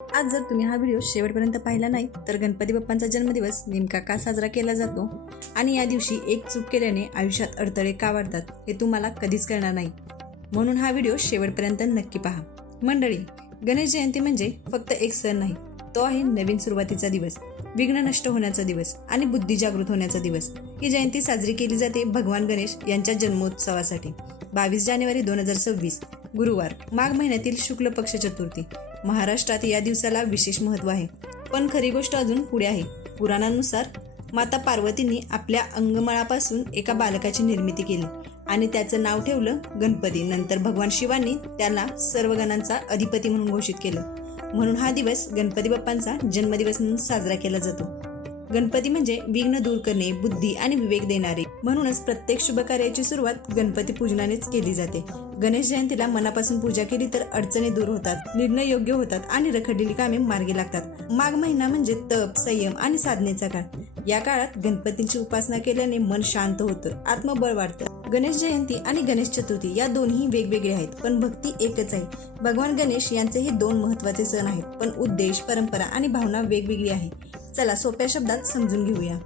आज जर तुम्ही हा व्हिडिओ शेवटपर्यंत पाहिला नाही तर गणपती बाप्पांचा जन्मदिवस नेमका का साजरा केला जातो आणि या दिवशी एक चूक केल्याने आयुष्यात अडथळे का वाढतात हे तुम्हाला कधीच कळणार नाही. म्हणून हा व्हिडिओ शेवटपर्यंत नक्की पहा. मंडळी, गणेश जयंती म्हणजे फक्त एक सण नाही, तो आहे नवीन सुरुवातीचा दिवस, विघ्न नष्ट होण्याचा दिवस आणि बुद्धी जागृत होण्याचा दिवस. ही जयंती साजरी केली जाते भगवान गणेश यांच्या जन्मोत्सवासाठी. 22 जानेवारी 2026 गुरुवार, माघ महिन्यातील शुक्ल पक्ष चतुर्थी. महाराष्ट्रात या दिवसाला विशेष महत्त्व आहे, पण खरी गोष्ट अजून पुढे आहे. पुराणानुसार माता पार्वतींनी आपल्या अंगमळापासून एका बालकाची निर्मिती केली आणि त्याचं नाव ठेवलं गणपती. नंतर भगवान शिवांनी त्याला सर्व गणांचा अधिपती म्हणून घोषित केलं. म्हणून हा दिवस गणपती बाप्पांचा जन्मदिवस म्हणून साजरा केला जातो. गणपती म्हणजे विघ्न दूर करणे, बुद्धी आणि विवेक देणारे. म्हणूनच प्रत्येक शुभ कार्याची सुरुवात गणपती पूजनानेच केली जाते. गणेश जयंतीला मनापासून पूजा केली तर अडचणी दूर होतात, निर्णय योग्य होतात आणि रखडलेली कामे मार्गी लागतात. माघ महिना म्हणजे तप, संयम आणि साधनेचा काळ. या काळात गणपतींची उपासना केल्याने मन शांत होतं, आत्मबळ वाढतं. गणेश जयंती आणि गणेश चतुर्थी या दोन्ही वेगवेगळे आहेत, पण भक्ती एकच आहे. भगवान गणेश यांचे हे दोन महत्त्वाचे सण आहेत, पण उद्देश, परंपरा आणि भावना वेगवेगळी आहे. चला सोप्या शब्दात समजून घेऊया.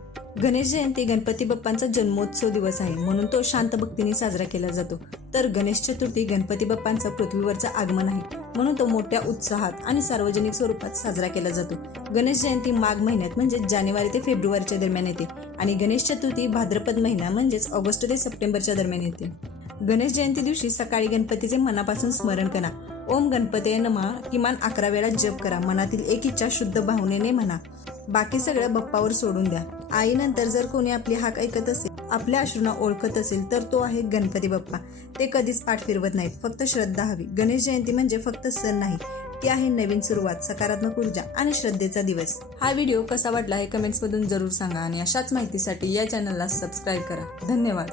गणेश जयंती गणपती बाप्पांचा जन्मोत्सव दिवस आहे, म्हणून तो शांत भक्तीने साजरा केला जातो. तर गणेश चतुर्थी गणपती बाप्पांचा पृथ्वीवरचं आगमन आहे, म्हणून तो मोठ्या उत्साहात आणि सार्वजनिक स्वरूपात साजरा केला जातो. गणेश जयंती माघ महिन्यात म्हणजे जानेवारी ते फेब्रुवारीच्या दरम्यान येते आणि गणेश चतुर्थी भाद्रपद महिना म्हणजेच ऑगस्ट ते सप्टेंबरच्या दरम्यान येते. गणेश जयंती दिवशी सकाळी गणपतीचे मनापासून स्मरण करा. ओम गणपतये नमः किमान 11 वेळा जप करा. मनातील एक इच्छा शुद्ध भावनेने म्हणा. बाकी सगळं बाप्पावर सोडून द्या. आईनंतर जर कोणी आपली हाक ऐकत असेल, आपल्या अश्रूंना ओळखत असेल, तर तो आहे गणपती बाप्पा. ते कधीच पाठ फिरवत नाहीत, फक्त श्रद्धा हवी. गणेश जयंती म्हणजे फक्त सण नाही, ती आहे नवीन सुरुवात, सकारात्मक ऊर्जा आणि श्रद्धेचा दिवस. हा व्हिडिओ कसा वाटला हे कमेंट्समधून जरूर सांगा आणि अशाच माहितीसाठी या चॅनलला सबस्क्राईब करा. धन्यवाद.